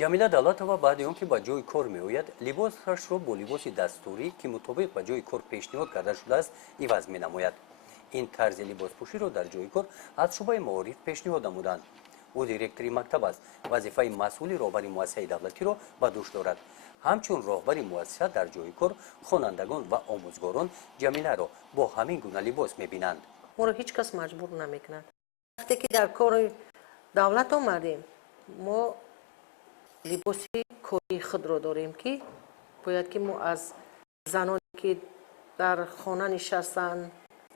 ҷамила давлатова баъди он ки ба ҷои кор меояд либосашро бо либоси дастурӣ ки мутобиқ ба ҷои кор пешниҳод карда шудааст иваз менамояд. ин тарзи либоспӯширо дар ҷои кор аз шуъбаи маориф пешниҳод намуданд. ӯ директори мактаб аст, вазифаи масъули роҳбари муассисаи давлатиро ба дӯш дорад. ҳамчун роҳбари муассиса дар ҷои кор хонандагон ва омӯзгорон ҷамиларо бо ҳамин гуна либос мебинанд. моро ҳеҷ кас маҷбур намекунад. вақте ки дар кори давлат омадем, мо либоси кории худро дорем ки бояд ки мо аз заноне ки дар хона нишастанд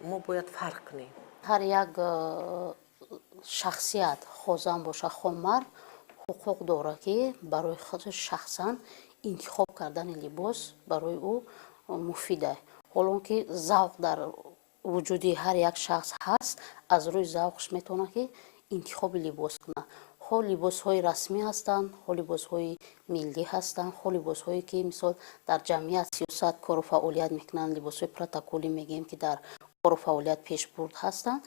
мо бояд фарқ кунем. ҳар як шахсият хозан боша хомар ҳуқуқ дорад ки барои худаш шахсан интихоб кардани либос барои ӯ муфид аст. ҳолон ки завқ дар вуҷуди ҳар як шахс ҳаст, аз рӯи завқш метавонад ки интихоби либос кунад. хо либосҳои расмӣ ҳастанд, хо либосҳои миллӣ ҳастанд, хо либосҳое ки мисол дар ҷамъият сиёсат кору фаъолият мекунанд, либосҳои протоколӣ мегӯем ки дар кору фаъолият пешбурд ҳастанд,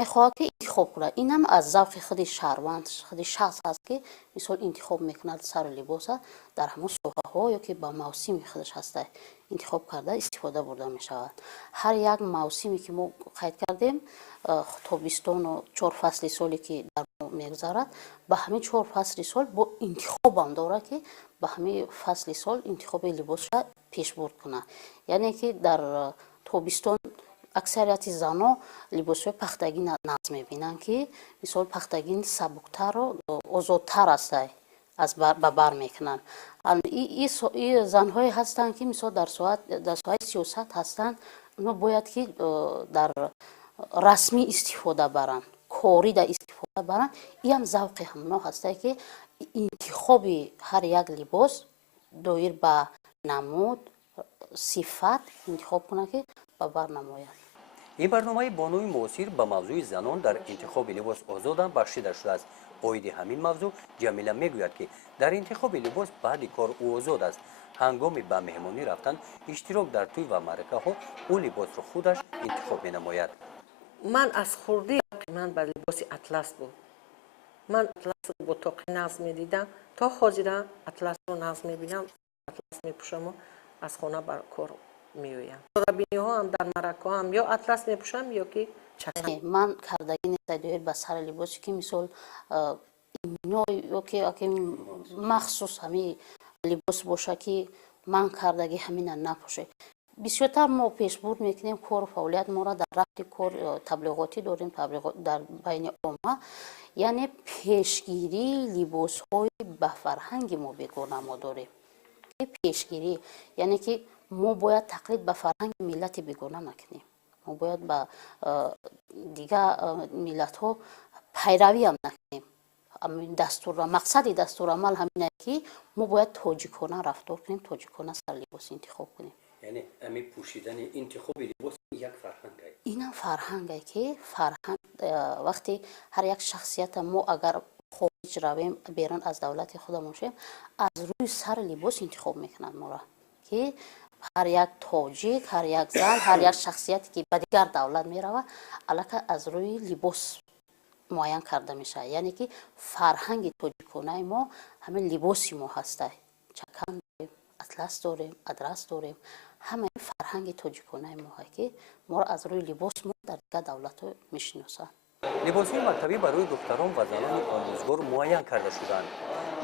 мехоҳад ки интихоб кунад. инам аз завқи худи шаҳрванд, худи шахс ҳаст ки мисол интихоб мекунад сари либоса дар ҳамон соҳаҳо ё ки ба мавсими худаш ҳаста интихоб карда истифода бурда мешавад. ҳар як мавсиме ки мо қайд кардем, тобистону 4 фасли соле ки дар мо мегузарад, ба ҳамин 4 фасли сол бо интихобам дорад ки ба ҳамин фасли сол интихоби либосша пешбурд кунад. яъне ки дар тобистон аксарияти зано либосҳои пахтагӣ нағз мебинанд ки мисол пахтагӣ сабуктару озодтар аст аз ба бар мекунанд. занҳое ҳастанд ки мисол дар соҳаи сиёсат ҳастанд, оно бояд ки дар расмӣ истифода баранд, кори дар истифода баранд. иам завқи ҳамно ҳастад ки интихоби ҳар як либос доир ба намуд сифат интихоб кунад ки ба бар намояд. ин барномаи бонуи муосир ба мавзӯи занон дар интихоби либос озодам бахшида шудааст. оиди ҳамин мавзӯъ ҷамила мегӯяд ки дар интихоби либос баъди кор ӯ озод аст. ҳангоми ба меҳмонӣ рафтан иштирок дар тӯй ва маъракаҳо ӯ либосро худаш интихоб менамояд. ман аз хурдӣ ман ба либоси атлас буд. ман атласро бо тоқи нағз медидам, то ҳозира атласро нағз мебинам, атлас мепӯшам, аз хона бар кор меоям. рабиниҳо ҳам дар маъракаҳо ҳам ё атлас мепӯшам ё ки чакан. ман кардагӣ неста доир ба сари либосе ки мисол ино ё ки махсус ҳамин либос боша ки ман кардагӣ ҳамина напӯше. бисёртар мо пешбурд мекунем кору фаъолият мора дар рафти кор таблиғотӣ дорем, дар байни омма, яъне пешгирии либосҳои ба фарҳанги мо бегона мо дорем. пешгирӣ яъне ки мо бояд тақлид ба фарҳанги миллати бегона накунем. мо бояд ба дигар миллатҳо пайравиам накунем. мақсади дастурамал ҳамин аст ки мо бояд тоҷикона рафтор кунем, тоҷикона сарлибос интихоб кунем. яъне ҳамин пӯшидани интихоби либос як фарҳанг аст. инам фарҳанг аст ки фарҳанг вақте ҳар як шахсията мо агар хориҷ равем берун аз давлати худамон бошем, аз рӯи сари либос интихоб мекунад моро ки ҳар як тоҷик, ҳар як зан, ҳар як шахсияте ки ба дигар давлат меравад аллакай аз рӯи либос муайян карда мешавад. яъне ки фарҳанги тоҷиконаи мо ҳамин либоси мо ҳастад. чакан дорем, атлас дорем, адрас дорем, ҳамаи фарҳанги тоҷиконаи мо ҳаст ки моро аз рӯи либос мо дар дигар давлатҳо мешиносанд. либосҳои мактабӣ барои духтарон ва занони омӯзгор муайян карда шуданд.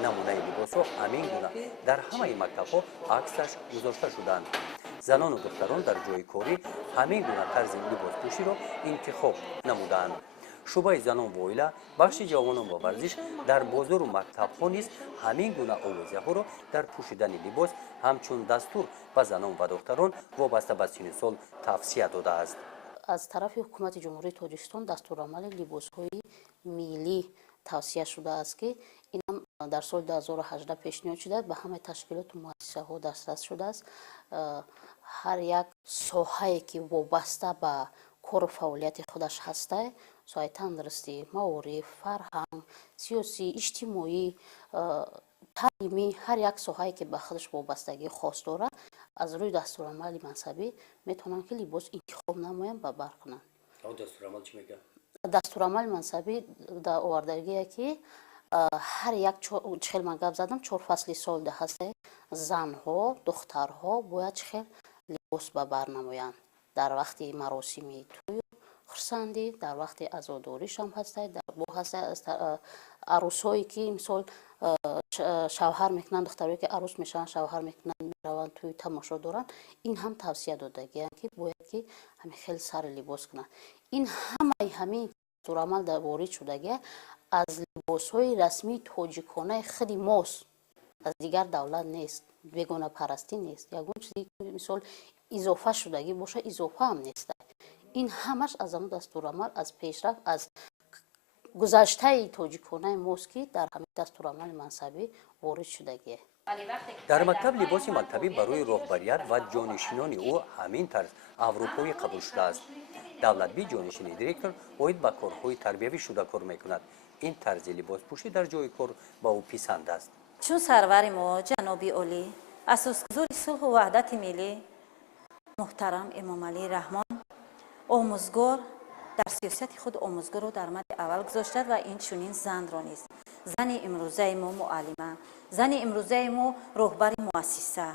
намунаи либосҳо ҳамин гуна дар ҳамаи мактабҳо аксаш гузошта шуданд. занону духтарон дар ҷои корӣ ҳамин гуна тарзи либоспӯширо интихоб намуданд. шуъбаи занон ва оила, бахши ҷавонон ва варзиш дар бозору мактабҳо низ ҳамин гуна овозиҳоро дар пӯшидани либос ҳамчун дастур ба занон ва духтарон вобаста ба синни сол тавсия додааст. аз тарафи ҳукумати ҷумҳурии тоҷикистон дастурамали либосҳои миллӣ тавсия шудааст ки инам дар соли 2018 пешниҳод шуда ба ҳамаи ташкилоту муассисаҳо дастрас шудааст. ҳар як соҳае ки вобаста ба кору фаъолияти худаш ҳастад, соҳаи тандурустӣ, маориф, фарҳанг, сиёсӣ, иҷтимоӣ, таълимӣ, ҳар як соҳае ки ба худаш вобастагии хос дорад, аз рӯи дастурамали мансабӣ метавонанд ки либос интихоб намоянд ва бар кунанд. дастурамал чӣ мегӯяд? дастурамали мансабӣ дар овардагие ки ҳар як чихел ман гап задам 4 фасли сол даҳасе занҳо духтарҳо бояд чихел либос ба бар намоянд дар вақти маросими тӯю хурсандӣ дар вақти азодоришам ҳастад бо ҳастад арӯсҳое ки мисол шавҳар мекунанд духтаре ки арӯс мешаванд шавҳар мекунанд мераванд тӯй тамошо доранд ин ҳам тавсия додагиянд ки бояд ки ҳамин хел сари либос кунанд ин ҳамаи ҳамин дастурамал дар ворид шудагия аз либосҳои расмии тоҷиконаи худи мост аз дигар давлат нест бегонапарастӣ нест ягон чизе мисол изофа шудагӣ боша изофа ҳам нест ин ҳамаш аз ҳамун дастурамал аз пешрафт аз гузаштаи тоҷиконаи мост ки дар ҳамин дастурамали мансабӣ ворид шудагия дар мактаб либоси мактабӣ барои роҳбарият ва ҷонишинони ӯ ҳамин тарз аврупоӣ қабул шудааст. давлатбӣ ҷонишини директор оид ба корҳои тарбиявӣ шуда кор мекунад. ин тарзи либоспӯшӣ дар ҷои кор ба ӯ писанд аст. чун сарвари мо ҷаноби олӣ асосгузори сулҳу ваҳдати миллӣ муҳтарам эмомалии раҳмон омӯзгор дар сиёсати худ омӯзгорро дар мадди аввал гузоштад ва инчунин занро низ зани имрӯзаи мо муаллима зани имрӯзаи мо роҳбари муассиса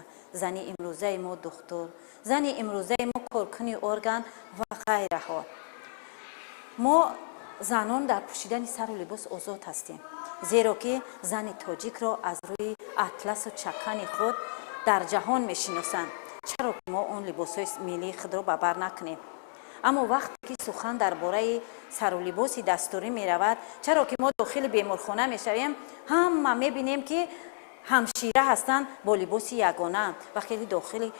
зани имрӯзаи мо духтур зани имрӯзаи мо коркуни орган ва ғайраҳо мо занон дар пӯшидани сару либос озод ҳастем зеро ки зани тоҷикро аз рӯи атласу чакани худ дар ҷаҳон мешиносанд чаро ки мо он либосҳои миллии худро ба бар накунем аммо вақте ки сухан дар бораи сару либоси дастурӣ меравад чаро ки мо дохили беморхона мешавем ҳама мебинем ки ҳамшира ҳастанд бо либоси ягона ва хеле дохили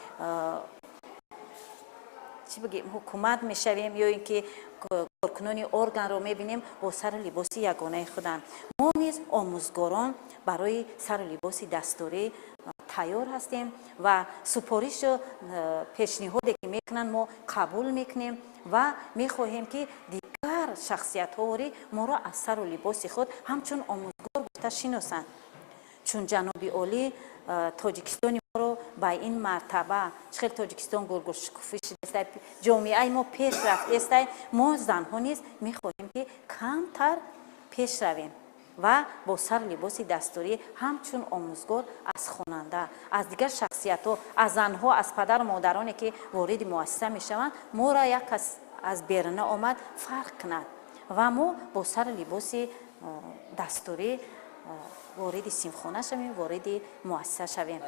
чӣ бигем ҳукумат мешавем ё ин ки коркунони органро мебинем бо сару либоси ягонаи худанд мо низ омӯзгорон барои сару либоси дастурӣ тайёр ҳастем ва супоришу пешниҳоде ки мекунанд мо қабул мекунем ва мехоҳем ки дигар шахсиятҳори моро аз сару либоси худ ҳамчун омӯзгор гуфта шиносанд чун ҷаноби олӣ тоҷикистони моро ба ин мартаба чихел тоҷикистон гургушукуфӣ шудааст ҷомеаи мо пешрафт естай мо занҳо низ мехоҳем ки камтар пеш равем ва бо сару либоси дастурӣ ҳамчун омӯзгор аз хонанда аз дигар шахсиятҳо аз занҳо аз падару модароне ки вориди муассиса мешаванд моро як кас аз беруна омад фарқ кунад ва мо бо сару либоси дастурӣ вориди симхона шавем вориди муассиса шавем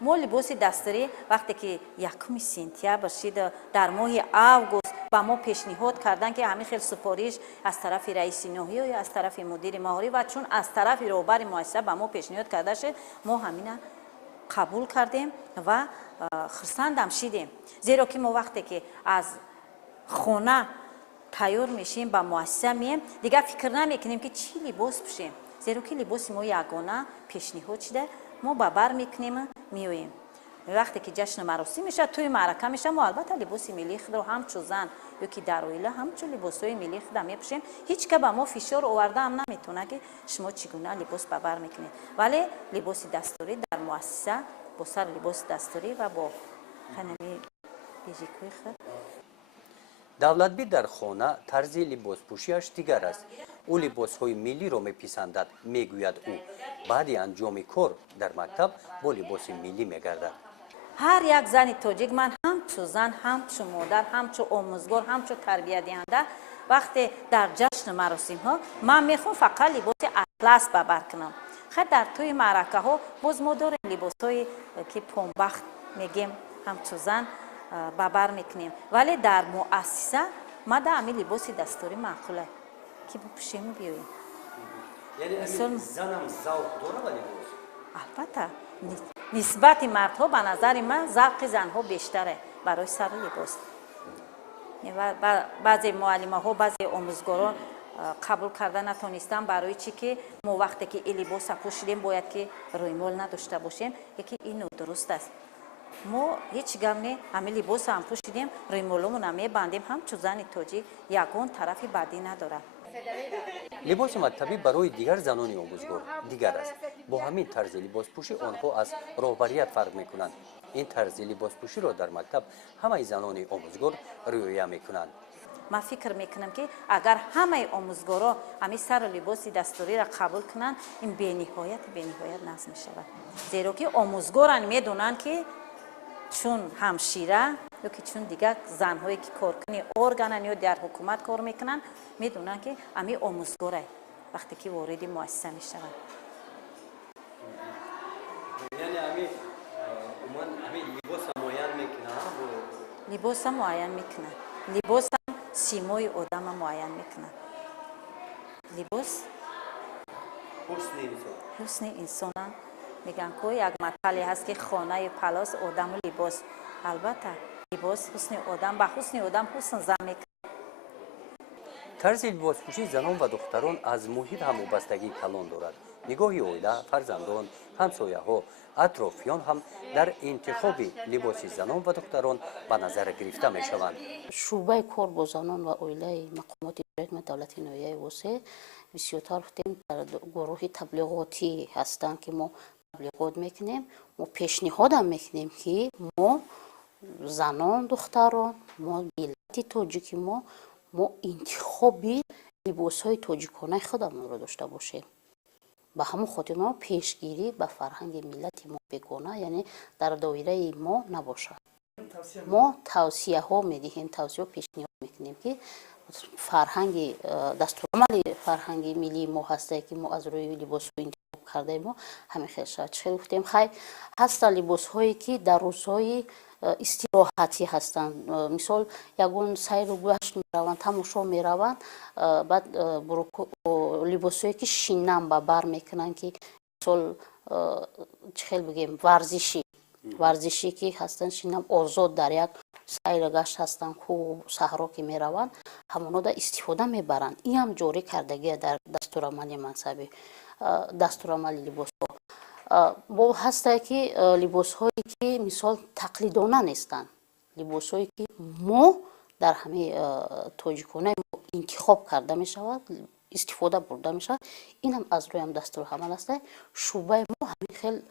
мо либоси дастурӣ вақте ки 1 сентябр шид дар моҳи август ба мо пешниҳод карданд ки ҳамин хел супориш аз тарафи раиси ноҳия ё аз тарафи мудири маҳорӣ ва чун аз тарафи роҳбари муассиса ба мо пешниҳод карда шуд мо ҳамина қабул кардем ва хурсандам шидем зеро ки мо вақте ки аз хона тайёр мешем ба муассиса меем дигар фикр намекунем ки чӣ либос пӯшем зеро ки либоси мо ягона пешниҳод шуда мо ба бар мекунем меоем вақте ки ҷашну маросим мешавад тӯи маърака мешавад мо албатта либоси миллии худро ҳамчун зан ё ки дар оила ҳамчун либосҳои миллии худам мепӯшем ҳеҷ ка ба мо фишор оварда ҳам наметавонад ки шумо чӣ гуна либос ба бар мекунед вале либоси дастурӣ дар муассиса бо сар либоси дастурӣ ва бо ханами бижикӯи худ давлатбӣ дар хона тарзи либоспӯшиаш дигар аст ӯ либосҳои миллиро меписандад мегӯяд ӯ баъди анҷоми кор дар мактаб бо либоси миллӣ мегардад ҳар як зани тоҷик ман ҳамчун зан ҳамчун модар ҳамчун омӯзгор ҳамчун тарбиядиҳанда вақте дар ҷашну маросимҳо ман мехоҳам фақат либоси атлас ба бар кунам хай дар тӯи маъракаҳо боз мо дорем либосҳои ки помбахт мегем ҳамчун зан ба бар мекунем вале дар муассиса мада ҳамин либоси дастурӣ маъқул аст ки бипӯшему биёем албатта нисбати мардҳо ба назари ман завқи занҳо бештаре барои сару либос баъзе муаллимаҳо баъзе омӯзгорон қабул карда натонистанд барои чӣ ки мо вақте ки ин либоса пӯшидем бояд ки рӯймол надошта бошем яки ин нодуруст аст мо ҳеҷ гап не ҳамин либосам пӯшидем рӯймоломона мебандем ҳамчун зани тоҷик ягон тарафи бадӣ надорад либоси мактабӣ барои дигар занони омӯзгор дигар аст бо ҳамин тарзи либоспӯшӣ онҳо аз роҳбарият фарқ мекунанд ин тарзи либоспӯширо дар мактаб ҳамаи занони омӯзгор риоя мекунанд من فکر میکنم که اگر همه آموزگارا همین سر لباس دستوری را قبول کنن این به نهایت نصب می شود. زیرا که آموزگاران میدونن که چون همشیره یا که چون دیگر زنهایی که کارکنی ارگانن یا در حکومت کار میکنن میدونن که همین آموزگاره وقتی که وارد مؤسسه می شود. یعنی همین لباس معین میکنه لباس معین میکنه. لباس سیمای آدم معین میکنه. لباس حسن انسان میگن که یک مطلعی هست که خانه پلاس آدم و لباس. البته لباس حسن آدم به حسن آدم حسن زن میکنه. طرز لباسپوشی زنان و دختران از محیط هم وابستگی کلان دارد. نگاه اویله، فرزندان، همسایه‌ها، اطرافیان هم در انتخاب لباس زنان و دختران به نظر گرفته می شوند. شعبه کار با زنان و اویله مقامات اداره دولت ناحیه وسه بسیارتر در گروه تبلیغاتی هستند که ما تبلیغات میکنیم. ما پیشنهاد هم میکنیم که ما زنان دختران ما ملت تاجیکی ما انتخابی لباس های تاجیکانه خودمون رو داشته باشیم. به همون خاطر ما پیشگیری به فرهنگ ملت ما بگونه، یعنی در دایره ما نباشه. ما توصیه ها میدهیم، توصیه ها پیشنهاد میکنیم که فرهنگ دستورالعمل فرهنگ ملی ما هسته که ما از روی لباس رو انتخاب کرده ما همین خیلی شاید چه گفتیم خیلی هست لباس هایی که در روزهای استراحتی هستند. مثال یگون سیر و گشت میروند، تماشا میروند، بعد لباس هایی که شینم به بر میکنن که مثال چه خیلی بگیم ورزشی که هستن شینم آزاد در یک سیر گشت هستن کو صحرا که میروند همونا دا استفاده میبرند. این هم جاری کردگی در دستورالعمل منصبی دستورالعمل لباس ها با هسته که لباس هایی که مثال تقلیدانه نیستند، لباس هایی که ما در همه تاجیکانه انتخاب کرده می شود، استفاده برده می شود. این هم از روی هم دستورالعمل است. شعبه ما همین خیلی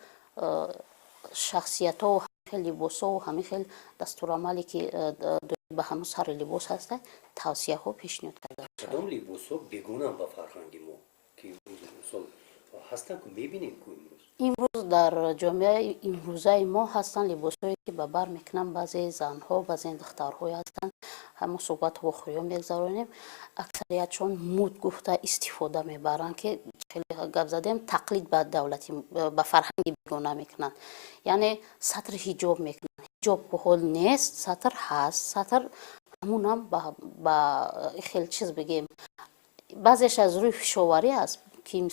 شخصیت ها و همین خیلی لباس ها و همین خیلی دستورالعملی که به همون سر لباس هست توصیه ها پیشنهاد کرده. کدام لباس ها بگونه به فرهنگ ما که مثال هستن که میبینیم که امروز در جامعه امروزه ما هستن لباسایی که به بر میکنن بعضی زنها بعضی دخترها هستن. همون صحبت و خویا میگذارونیم اکثریتشون مود گفته استفاده میبرن که خیلی گپ زدیم تقلید به دولتی به فرهنگی بگونه میکنن، یعنی سطر حجاب میکنن. حجاب به حال نیست، سطر هست. سطر همون هم با خیلی چیز بگیم بعضیش از روی فشاوری است که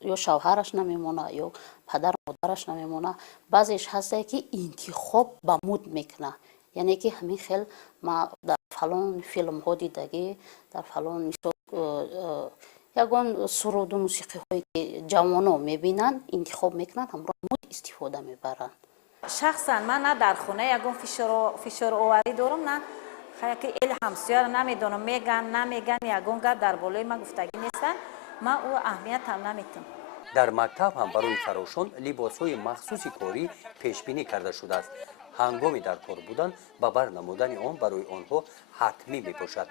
یا شوهرش نمیمونه یا پدر مادرش نمیمونه. بعضیش هسته که انتخاب به مود میکنه، یعنی که همین خیلی ما در فلان فیلم ها دیدگی در فلان یگان سرود و موسیقی هایی که جوان ها میبینن انتخاب میکنن همراه مود استفاده میبرن. شخصا من نه در خونه یگان فشار آوری دارم نه خیلی که همسایه نمیدونم میگن نمیگن یگان گپ در بالای من گفتگی نیستن. من او اهمیت هم نمیتونم. در مکتب هم برای فراشان لباس های مخصوصی کاری پیش بینی کرده شده است. هنگامی در کار بودن به بر نمودن آن برای آنها حتمی میباشد.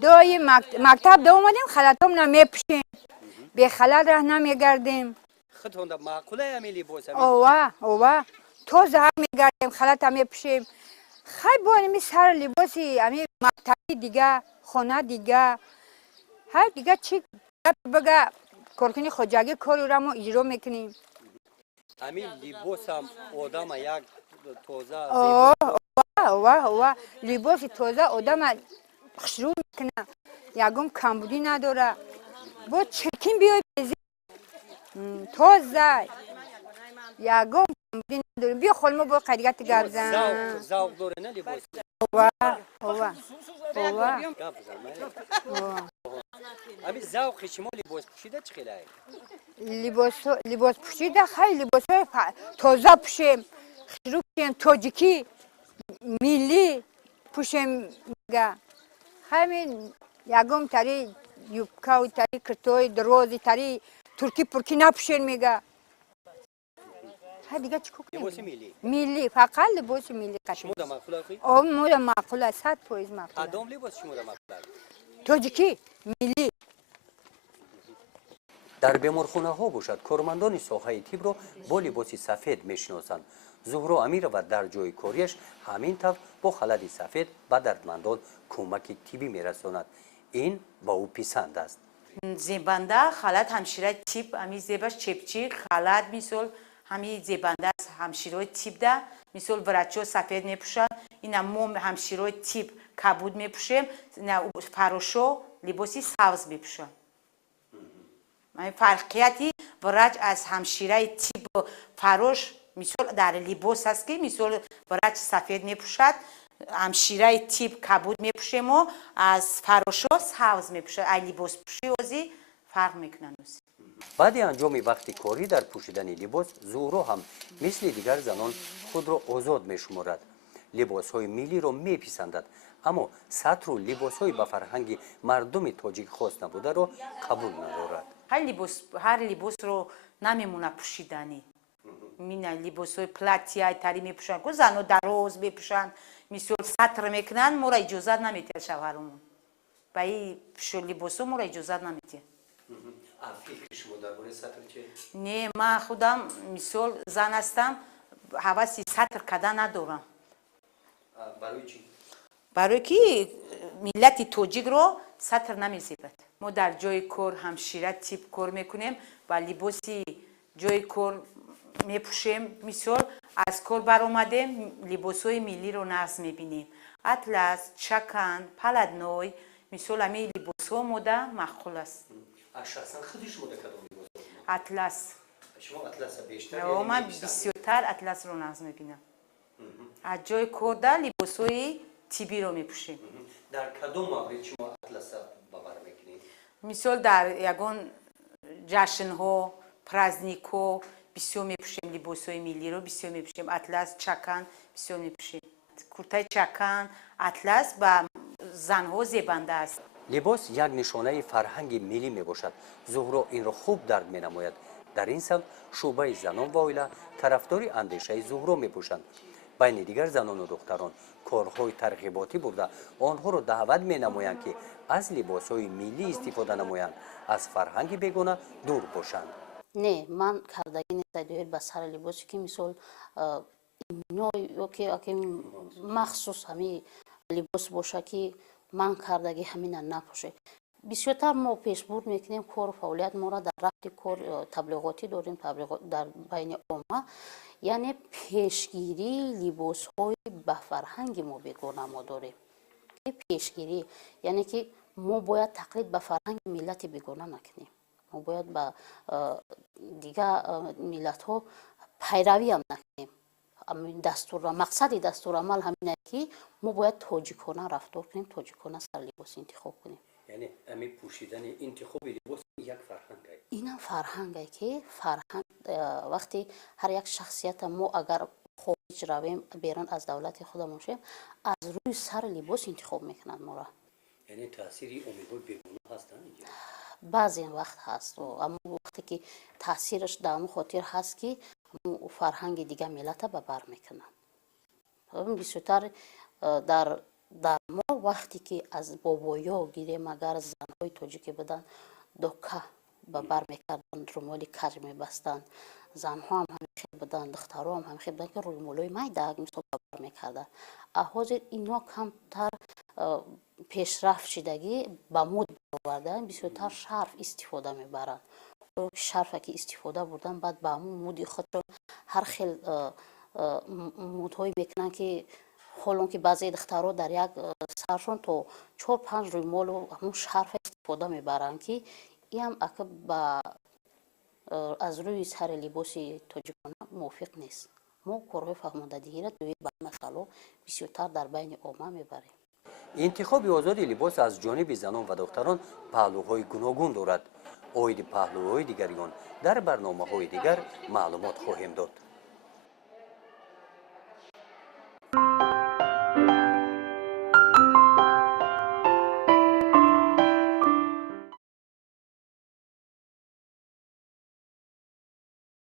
دای مکتب دا اومدیم خلطم نمیپشیم، به خلط راه نمیگردیم. خودتون در معقوله همین لباس اوه تو زهر میگردیم خلط نمیپشیم. خیلی بانمی سر لباسی همین مکتبی دیگه خونه دیگه هر دیگه چی بگه کارکنی خواجگی کاری را ما اجرا میکنیم. همین لباس هم آدم یک تازه اوه لباس تازه آدم خوشرو میکنه، یکم کمبودی نداره. با چرکین بیای بزی تازه یکم کمبودی نداره. بیا خلمو با قریقت گرزن ذوق داره نه لباس. اوه همین ذوق شما لباس پوشیده چه خیلی لباس پوشیده خیلی لباس تازه پوشیم، خشرو پوشیم، تاجیکی ملی پوشیم. همین یکم تری یوبکا و تری کرتوی درازی تری ترکی پرکی نپوشین میگه. ها دیگه چیکار کنیم؟ لباس ملی ملی، فقط لباس ملی شما قشنگ. در مقبول هستی؟ مورا معقوله 100% معقوله. کدام لباس شما در مقبول است؟ تاجیکی ملی. در بیمارخانه ها باشد کارمندان ساحه طب را با لباس سفید میشناسند. زهرا امیر و در جای کاریش همین طور با خلد سفید به دردمندان کمک طبی میرساند. این با او پسند است. زیبنده خالد همشیره تیپ امی زیباش چپچی خالد میسول همی زیبنده همشیره تیپ ده میسول ورچو سفید میپوشن اینا مو همشیره تیپ کبود میپوشیم اینا فروشو لباسی سبز میپوشن. من فرقیتی ورچ از همشیره تیپ فروش میسول در لباس هست که میسول ورچ سفید میپوشد همشیره تیپ کبود میپوشیم و از فروشو سبز میپوشه ای لباس پوشی وزی فرق میکنن. بعد انجام وقتی کاری در پوشیدن لباس زهرا هم مثل دیگر زنان خود را آزاد میشمارد. لباس های ملی را میپسندد اما سطر و لباس های به فرهنگ مردم تاجیک خاص نبوده را قبول ندارد. هر لباس رو نمیمونه پوشیدنی مینا لباس های پلاتیا تری میپوشن که زنو دراز میپوشن میسول سطر میکنن ما را اجازت نمیده شوهرمون با این لباس ما را اجازت نمیده. فکر شما درباره سطر چه؟ نه من خودم میسول زن هستم حواسی سطر کردن ندارم. برای چی؟ برای که ملت توجیک رو سطر نمیزیبد. ما در جای کار همشیره تیپ کار میکنیم و لباسی جای کار میپوشیم میسول از کار بر اومدیم لباسای ملی رو نصب میبینیم اطلس، چکن، پلدنوی میسول همی لباسا موده مخول است. شخصا خودی شما در کدام لباس؟ اطلس. شما اطلس بیشتر یا من بسیارتر اطلس رو نصب میبینم. از جای کار در لباسای تیبی رو میپوشیم. در کدام مورد شما اطلس باور میکنید؟ مثال در یگان جشن ها پرازنیک ها بسیار میپوشیم لباس های ملی رو بسیار میپوشیم اطلس چکن بسیار میپوشیم کرتای چکن اطلس با زن ها زیبنده است. لباس یک نشانه فرهنگ ملی می باشد. زهرا این را خوب درک می نماید. در این سمت شعبه زنان و عائله طرفداری اندیشه زهرا می پوشند. بین دیگر زنان و دختران کارهای ترغیباتی برده آنها را دعوت می نمایند که از لباس های ملی استفاده نمایند از فرهنگ بیگانه دور باشند. نه من کردگی نیست دویر به سر لباسی که مثال اینا که مخصوص همی لباس باشه که من کردگی همین نپوشه. بسیارتر ما پیشبرد میکنیم کار و فعالیت ما را در رفت کار تبلیغاتی داریم تبلیغات در بین عامه یعنی پیشگیری لباس های به فرهنگ ما بیگانه ما داریم. پیشگیری یعنی که ما باید تقلید به فرهنگ ملت بیگانه نکنیم. ما باید با دیگه ملت ها پیروی هم نکنیم. مقصد دستور عمل همینه که ما باید تاجیکانه رفتار کنیم تاجیکانه سر لباس انتخاب کنیم. یعنی همین پوشیدن انتخاب لباس یک فرهنگ است. اینم فرهنگه که فرهنگ وقتی هر یک شخصیت ما اگر خارج رویم بیرون از دولت خودمون شیم از روی سر لباس انتخاب میکنن ما را. یعنی تأثیری امیدوار بیگانه هستن اینجا؟ بعضی وقت هست اما وقتی که تاثیرش در اون خاطر هست که فرهنگ دیگه ملت به بر میکنن. بسیارتر در ما وقتی که از بابایا گیریم اگر زنهای تاجیکی بدن دکه به بر میکردن رومالی کج میبستن زنها هم خیلی بدن دخترها هم خیلی بدن که روی مولای مایده مثل به بر میکردن. حاضر اینا کمتر پیشرفت شدگی به مود آوردن بسیارتر شرف استفاده میبرن. شرف که استفاده بردن بعد به همون مودی خود رو هر خیل مودهایی میکنن که حالون که بعضی دخترها در یک سرشون تو 4-5 روی مال و همون شرف استفاده میبرن که این هم از روی سر لباسی تاجیکانه موافق نیست. ما کارهای فهماندگی را دوی به مثلا بسیارتر در بین عامه میبریم. انتخاب آزاد لباس از جانب زنان و دختران پهلوهای گوناگون دارد. اوید پهلوهای دیگریان در برنامه‌های دیگر معلومات خواهیم داد.